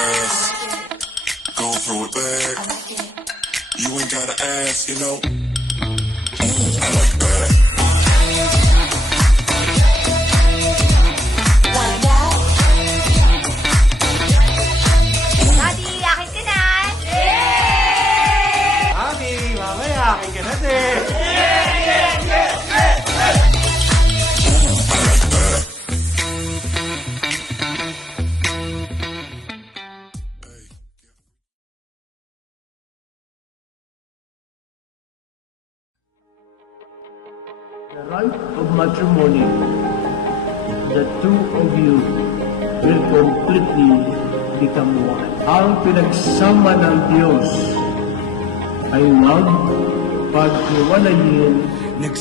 ass. Gon' throw it back. You ain't gotta ask, you know. I like that. Daddy, akin ka na! Mami, mamaya, akin ka na din. The rite of matrimony, the two of you will completely become one. Ang pinagsama ng Diyos ay huwag paghiwalayin ng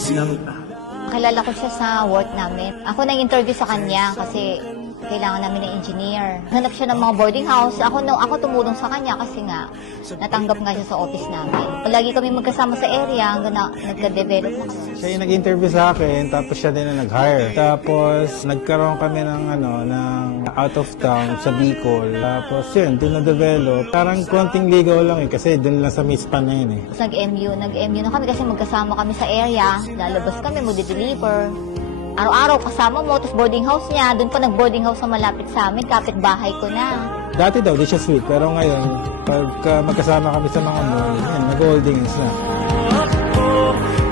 tao. Kilala ko siya sa work namin. Ako nag-interview sa kanya kasi kailangan namin ng engineer. Hanap siya ng mga boarding house. Ako tumulong sa kanya kasi nga natanggap nga siya sa office namin. Lagi kami magkasama sa area hanggang na nagka-develop na kami. Siya yung nag-interview sa akin, tapos siya din na nag-hire. Tapos nagkaroon kami ng out of town sa Bicol. Tapos yun, doon na-develop. Parang konting ligaw lang kasi doon lang sa mispan na yun eh. Nag-MU na kami kasi magkasama kami sa area. Lalabas kami, mag-deliver. Araw-araw kasama mo, tapos boarding house niya. Doon pa nag-boarding house na malapit sa amin, kapit-bahay ko na. Dati daw, di siya sweet. Pero ngayon, pag magkasama kami sa mga mall, yan, nag-holding hands na.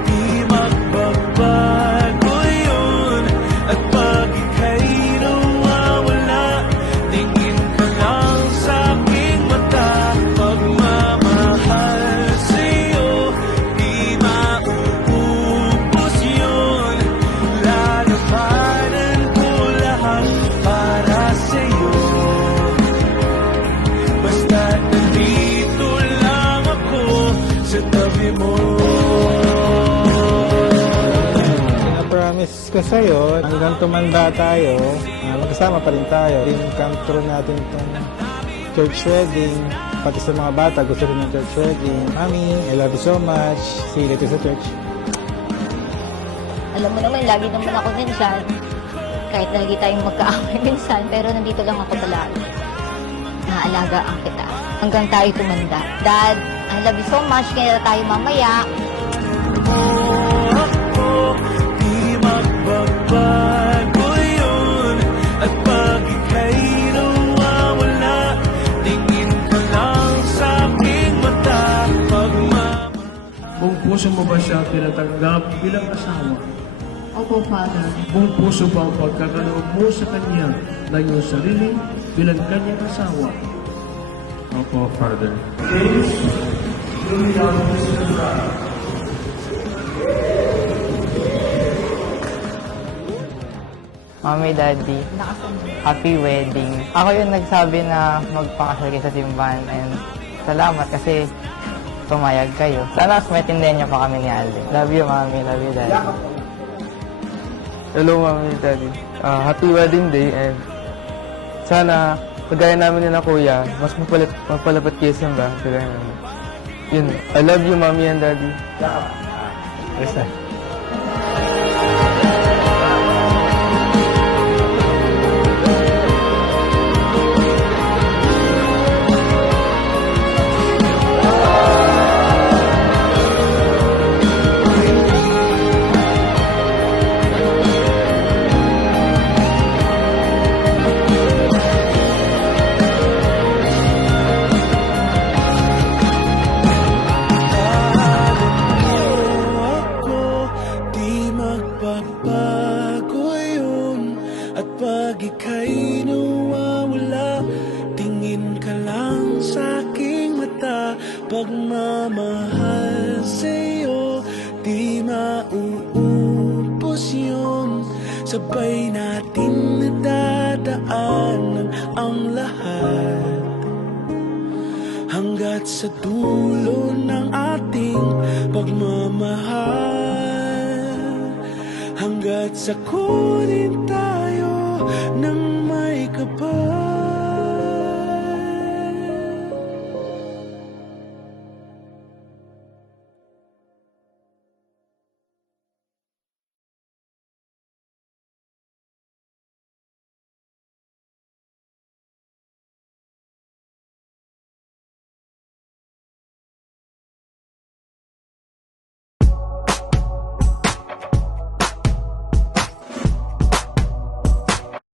Di magbabago yun. At pag ika'y nawawala, tingin ka lang sa aking mata. Pagmamahal sa'yo, di mauubos yun. Lalabanan ko lahat para sa'yo. Basta nandito lang ako sa tabi mo. Promise ko sa'yo, hanggang tumanda tayo, magkasama pa rin tayo. Come through natin itong church wedding. Pati sa mga bata, gusto rin ng church wedding. Mami, I love you so much. See you later sa church. Alam mo naman, lagi naman ako nandyan. Kahit lagi tayong magkaaway minsan, pero nandito lang ako palagi. Naalagaan kita. Hanggang tayo tumanda. Dad, I love you so much. Kaya tayo mamaya. Di magbabago yun. At pag ika'y nawawala, tingin ka lang sa aking mata. Buong puso mo ba siya tinatanggap bilang asawa? Opo, Father. Buong puso ba ang pagkakaloob mo sa kanya na iyong sarili bilang kanyang asawa? Opo, Father. Mami, Daddy, happy wedding. Ako yung nagsabi na magpakasal kayo sa simbahan and salamat kasi pumayag kayo. Sana mas maintindihan niyo pa kami ni Alden. Love you, Mami. Love you, Daddy. Hello, Mami, Daddy. Happy wedding day and sana kagaya namin nila Kuya, mas mapalapit kayo sa simbahan. Kagaya namin. Yun, I love you, Mami and Daddy. Yes, sir. Magbabago yun. At pag ika'y nawawala, tingin ka lang sa aking mata. Pagmamahal sa'yo, di mauubos yun. Sabay natin nadadaanan ang lahat hanggat sa dulo ng ating pagmamahal. Hanggat sa kunin tayo ng may kapal.